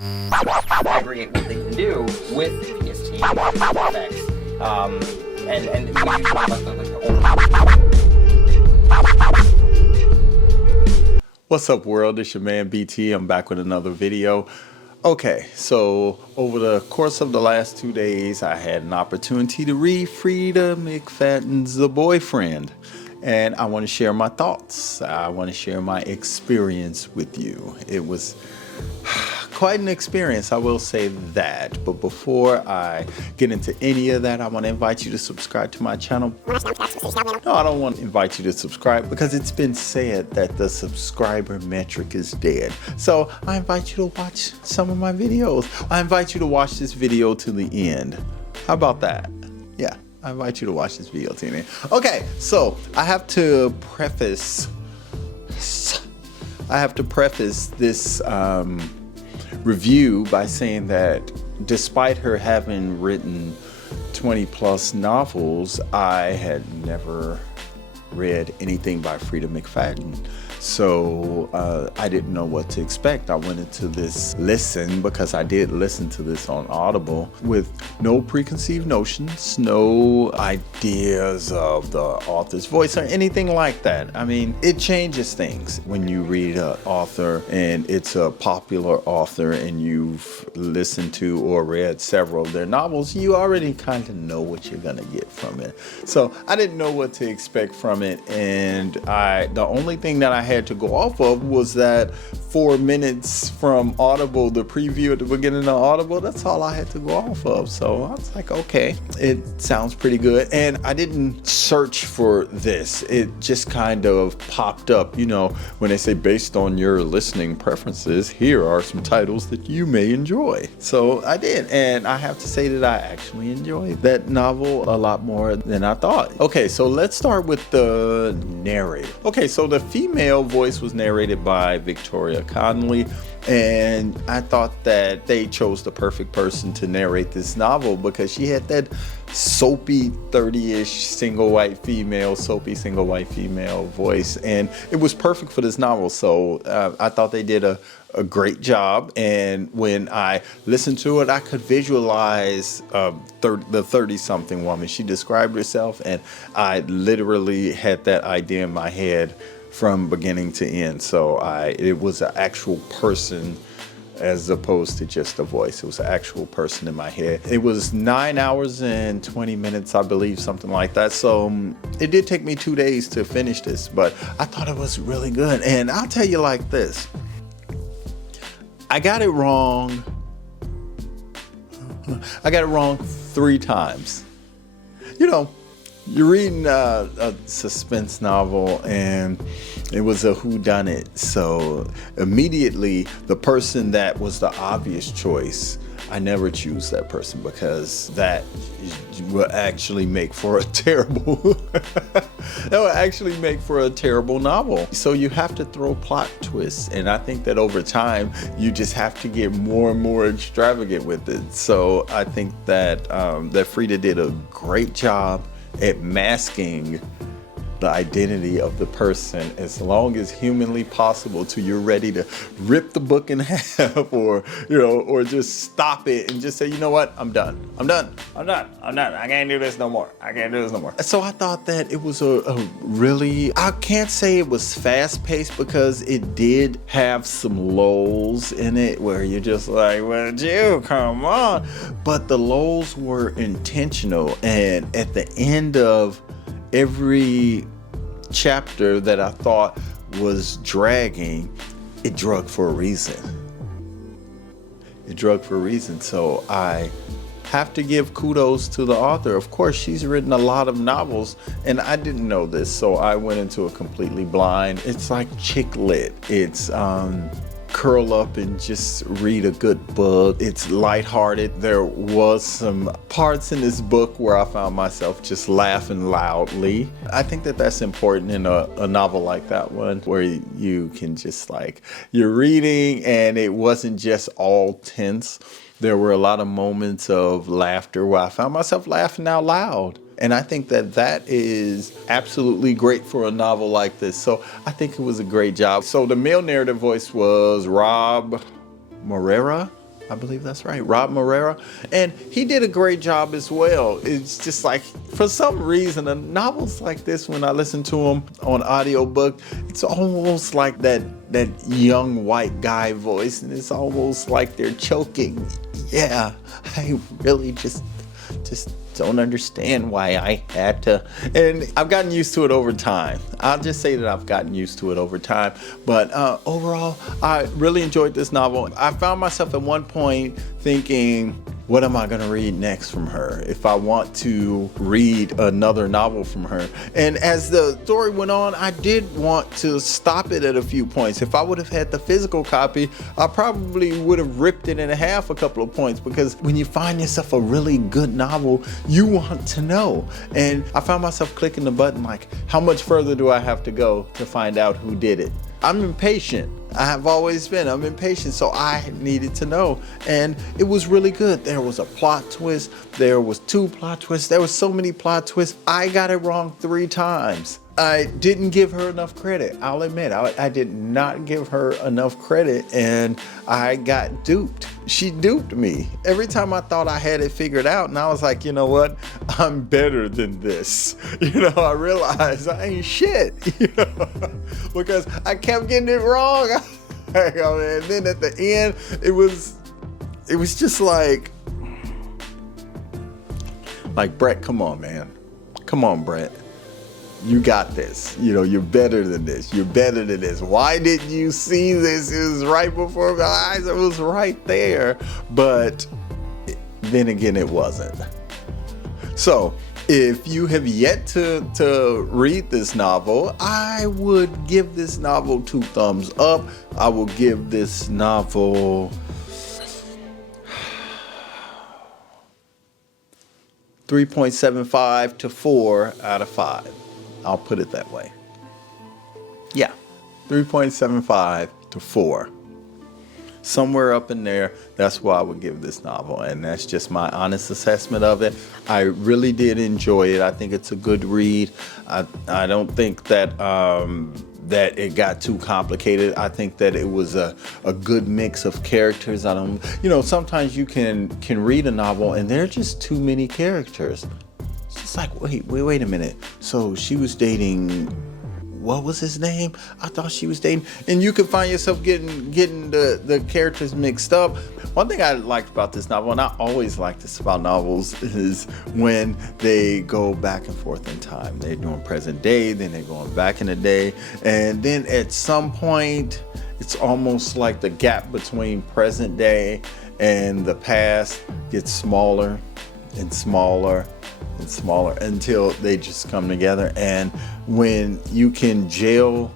aggregate what they can do with PST effects. And we do talk about What's up, world? It's your man BT. I'm back with another video. Okay, so over the course of the last 2 days, I had an opportunity to read Freida McFadden's The Boyfriend, and I want to share my thoughts. I want to share my experience with you. It was quite an experience, I will say that. But before I get into any of that, I want to invite you to subscribe to my channel. No, I don't want to invite you to subscribe because it's been said that the subscriber metric is dead. So I invite you to watch some of my videos. I invite you to watch this video to the end. How about that? Yeah, I invite you to watch this video to the end. Okay, so I have to preface this review by saying that despite her having written 20 plus novels, I had never read anything by Freida McFadden. So I didn't know what to expect. I went into this listen, because I did listen to this on Audible, with no preconceived notions, no ideas of the author's voice or anything like that. I mean, it changes things when you read an author and it's a popular author and you've listened to or read several of their novels. You already kind of know what you're gonna get from it. So I didn't know what to expect from it, and the only thing that I had to go off of was that 4 minutes from Audible, the preview at the beginning of Audible. That's all I had to go off of. So I was like, okay, it sounds pretty good. And I didn't search for this. It just kind of popped up. You know, when they say based on your listening preferences, here are some titles that you may enjoy. So I did, and I have to say that I actually enjoyed that novel a lot more than I thought. Okay, so let's start with the narrative. Okay, so the female voice was narrated by Victoria Connelly, and I thought that they chose the perfect person to narrate this novel because she had that soapy 30-ish single white female voice, and it was perfect for this novel. So I thought they did a great job, and when I listened to it, I could visualize the 30-something woman. She described herself, and I literally had that idea in my head from beginning to end. So it was an actual person as opposed to just a voice. It was an actual person in my head. It was 9 hours and 20 minutes, I believe, something like that. So it did take me 2 days to finish this, but I thought it was really good. And I'll tell you like this, I got it wrong 3 times. You know, you're reading a suspense novel and it was a whodunit. So immediately the person that was the obvious choice, I never choose that person because that will actually make for a terrible novel. So you have to throw plot twists, and I think that over time you just have to get more and more extravagant with it. So I think that that Freida did a great job at masking the identity of the person as long as humanly possible till you're ready to rip the book in half, or just stop it and just say, you know what, I'm done. I can't do this no more. So I thought that it was a really, I can't say it was fast paced because it did have some lulls in it where you're just like, well, Jill, come on. But the lulls were intentional, and at the end of every chapter that I thought was dragging, it drug for a reason. So I have to give kudos to the author. Of course, she's written a lot of novels, and I didn't know this, so I went into it completely blind. It's like chick lit. It's curl up and just read a good book. It's lighthearted. There was some parts in this book where I found myself just laughing loudly. I think that that's important in a novel like that one, where you can just like, you're reading and it wasn't just all tense. There were a lot of moments of laughter where I found myself laughing out loud. And I think that that is absolutely great for a novel like this. So I think it was a great job. So the male narrative voice was Rob Morera. I believe that's right. Rob Morera. And he did a great job as well. It's just like, for some reason, the novels like this, when I listen to them on audiobook, it's almost like that young white guy voice. And it's almost like they're choking. Yeah, I really just don't understand why I had to. And I've gotten used to it over time. I'll just say that I've gotten used to it over time. But overall, I really enjoyed this novel. I found myself at one point thinking, what am I going to read next from her if I want to read another novel from her? And as the story went on, I did want to stop it at a few points. If I would have had the physical copy, I probably would have ripped it in half a couple of points, because when you find yourself a really good novel, you want to know. And I found myself clicking the button like, how much further do I have to go to find out who did it? I'm impatient. I have always been. I'm impatient, so I needed to know. And it was really good. There was a plot twist. There was 2 plot twists. There was so many plot twists. I got it wrong 3 times. I didn't give her enough credit. I'll admit, I did not give her enough credit, and I got duped. She duped me. Every time I thought I had it figured out, and I was like, you know what? I'm better than this. I realized I ain't shit, because I kept getting it wrong. And then at the end, it was just like, Brett, come on, man. Come on, Brett. You got this. You're better than this. You're better than this. Why didn't you see this? It was right before my eyes. It was right there. But then again, it wasn't. So if you have yet to read this novel, I would give this novel 2 thumbs up. I will give this novel 3.75 to 4 out of 5. I'll put it that way. Yeah, 3.75 to 4. Somewhere up in there, that's what I would give this novel. And that's just my honest assessment of it. I really did enjoy it. I think it's a good read. I don't think that that it got too complicated. I think that it was a good mix of characters. Sometimes you can read a novel and there are just too many characters. It's just like, wait a minute. So she was dating, what was his name? I thought she was dating, and you can find yourself getting the characters mixed up. One thing I liked about this novel, and I always like this about novels, is when they go back and forth in time. They're doing present day, then they're going back in the day, and then at some point, it's almost like the gap between present day and the past gets smaller and smaller and smaller until they just come together. And when you can jail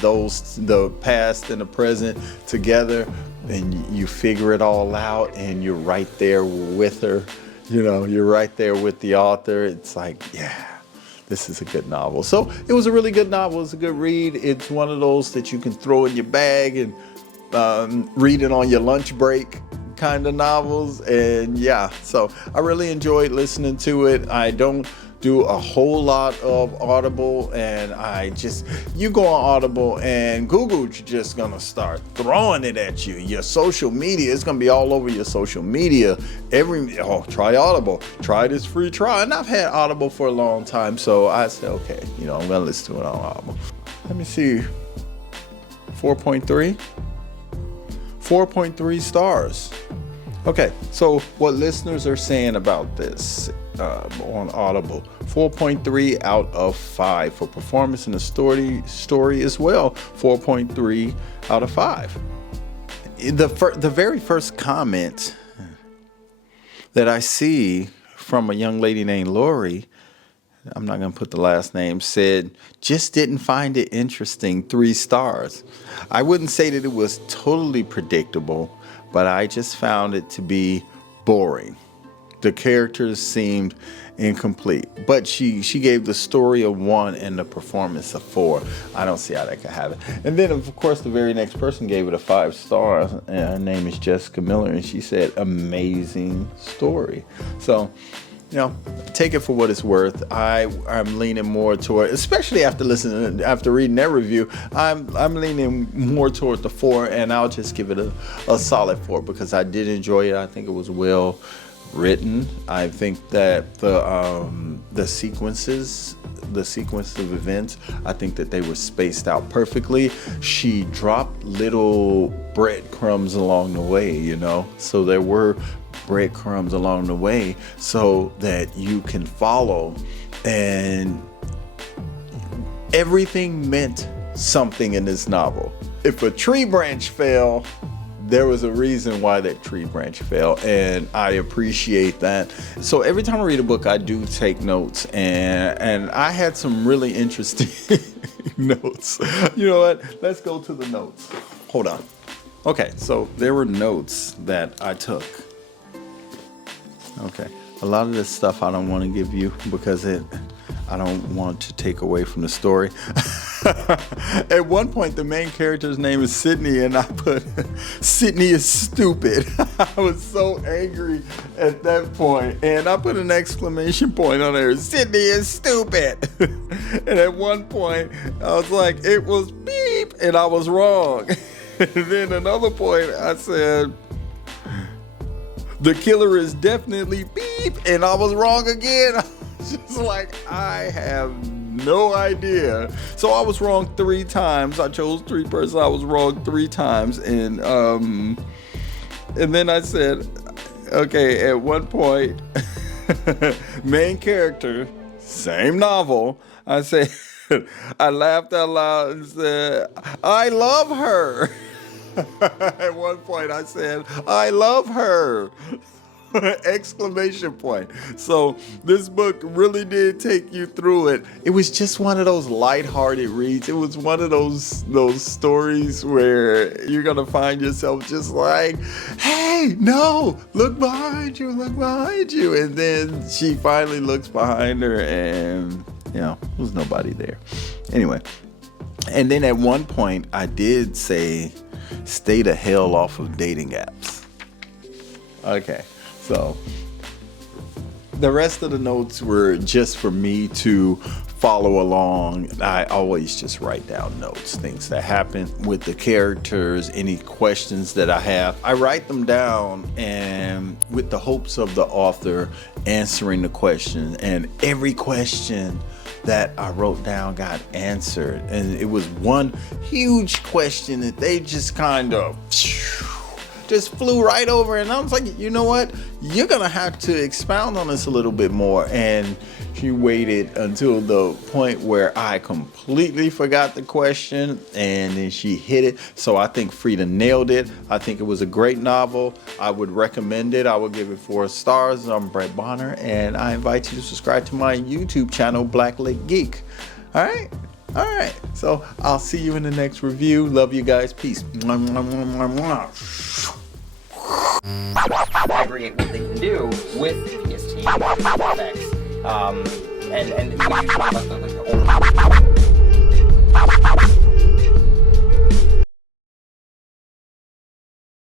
the past and the present together, and you figure it all out, and you're right there with her, you're right there with the author, it's like, yeah, this is a good novel. So it was a really good novel. It's a good read. It's one of those that you can throw in your bag and read it on your lunch break kind of novels. And yeah, so I really enjoyed listening to it. I don't do a whole lot of Audible, and you go on Audible and Google's just gonna start throwing it at you. Your social media, it's gonna be all over your social media. Try Audible, try this free trial. And I've had Audible for a long time, so I said, okay, I'm gonna listen to it on Audible. Let me see, 4.3 stars. Okay, so what listeners are saying about this on Audible, 4.3 out of 5 for performance in the story as well, 4.3 out of 5. The very first comment that I see from a young lady named Lori, I'm not going to put the last name, said, just didn't find it interesting, 3 stars. I wouldn't say that it was totally predictable, but I just found it to be boring. The characters seemed incomplete, but she gave the story a 1 and the performance a 4. I don't see how that could happen. And then, of course, the very next person gave it a 5 stars, and her name is Jessica Miller, and she said, amazing story. So take it for what it's worth. I'm leaning more toward, especially after reading that review, I'm leaning more toward the 4, and I'll just give it a solid 4 because I did enjoy it. I think it was well written. I think that the sequence of events, I think that they were spaced out perfectly. She dropped little breadcrumbs along the way, so there were breadcrumbs along the way so that you can follow, and everything meant something in this novel. If a tree branch fell, there was a reason why that tree branch fell, and I appreciate that. So every time I read a book, I do take notes, and I had some really interesting notes. You know what? Let's go to the notes. Hold on. Okay, so there were notes that I took. Okay, a lot of this stuff I don't want to give you because I don't want to take away from the story. At one point, the main character's name is Sydney, and I put, Sydney is stupid. I was so angry at that point, and I put an exclamation point on there, Sydney is stupid. And at one point, I was like, it was beep, and I was wrong. And then another point, I said, the killer is definitely beep, and I was wrong again. I was just like, I have no idea. So I was wrong 3 times. I chose 3 persons. I was wrong 3 times, and then I said, okay, at one point, main character, same novel. I said, I laughed out loud and said, I love her. At one point I said, I love her. Exclamation point. So this book really did take you through it. It was just one of those lighthearted reads. It was one of those stories where you're gonna find yourself just like, hey, no, look behind you, and then she finally looks behind her, and there's nobody there. Anyway, and then at one point I did say, stay the hell off of dating apps. Okay, so the rest of the notes were just for me to follow along. I always just write down notes, things that happen with the characters, any questions that I have. I write them down, and with the hopes of the author answering the question, and every question that I wrote down got answered. And it was one huge question that they just kind of just flew right over. And I was like, you know what? You're going to have to expound on this a little bit more. And she waited until the point where I completely forgot the question, and then she hit it. So I think Freida nailed it. I think it was a great novel. I would recommend it. I would give it 4 stars. I'm Brett Bonner, and I invite you to subscribe to my YouTube channel, Blacklit Geek. All right? All right. So I'll see you in the next review. Love you guys. Peace. Aggregate what they can do with PST effects, and we usually talk about the